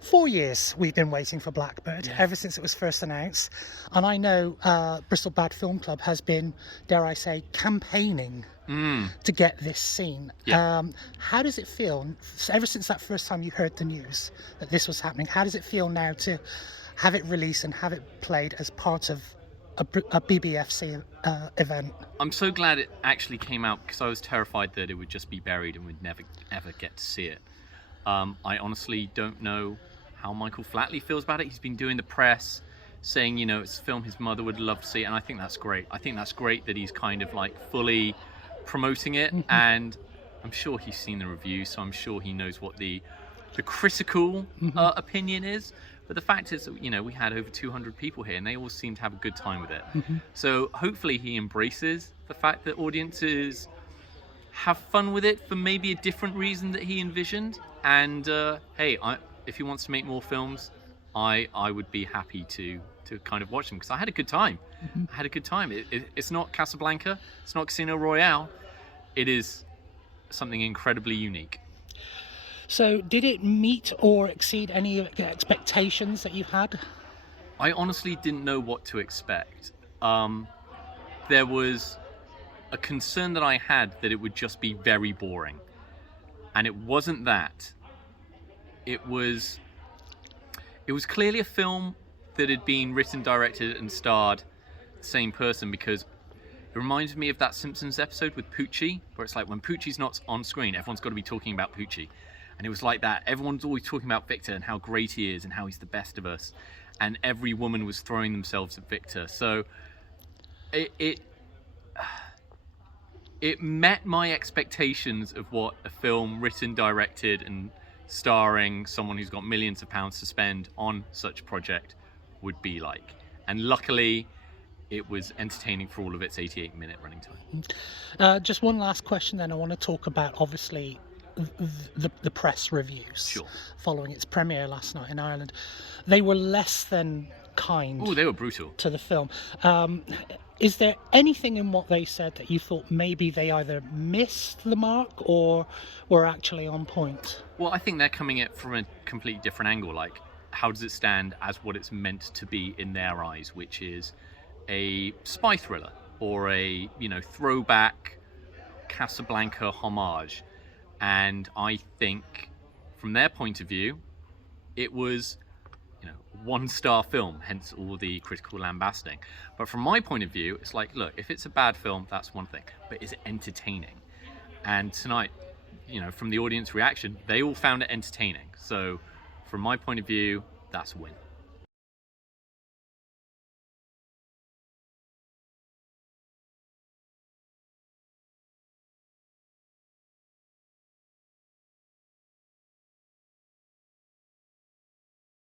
4 years we've been waiting for Blackbird, Yeah. ever since it was first announced. And I know Bristol Bad Film Club has been, dare I say, campaigning to get this seen. Yeah. How does it feel, ever since that first time you heard the news that this was happening, how does it feel now to have it released and have it played as part of a BBFC event? I'm so glad it actually came out, because I was terrified that it would just be buried and we'd never ever get to see it. I honestly don't know how Michael Flatley feels about it. He's been doing the press saying, you know, it's a film his mother would love to see, and I think that's great. I think that's great that he's kind of like fully promoting it, and I'm sure he's seen the reviews, so I'm sure he knows what the critical opinion is. But the fact is, you know, we had over 200 people here and they all seemed to have a good time with it. So hopefully he embraces the fact that audiences have fun with it for maybe a different reason that he envisioned. And hey, if he wants to make more films, I would be happy to kind of watch them, because I had a good time. I had a good time. It's not Casablanca, it's not Casino Royale. It is something incredibly unique. So did it meet or exceed any expectations that you had? I honestly didn't know what to expect. There was a concern that I had that it would just be very boring. And it wasn't that. It was clearly a film that had been written, directed, and starred the same person, because it reminds me of that Simpsons episode with Poochie, where it's like when Poochie's not on screen, everyone's got to be talking about Poochie. And it was like that. Everyone's always talking about Victor and how great he is and how he's the best of us. And every woman was throwing themselves at Victor. So it met my expectations of what a film written, directed, and starring someone who's got millions of pounds to spend on such a project would be like. And luckily, it was entertaining for all of its 88-minute running time. Just one last question then. I want to talk about, obviously, the press reviews following its premiere last night in Ireland. They were less than kind. Oh, they were brutal to the film. Is there anything in what they said that you thought maybe they either missed the mark or were actually on point? Well, I think they're coming at it from a completely different angle. Like, how does it stand as what it's meant to be in their eyes, which is a spy thriller or a, you know, throwback Casablanca homage. And I think from their point of view, it was, you know, 1-star film, hence all the critical lambasting. But from my point of view, it's like, look, if it's a bad film, that's one thing, but is it entertaining? And tonight, you know, from the audience reaction, they all found it entertaining. So from my point of view, that's a win.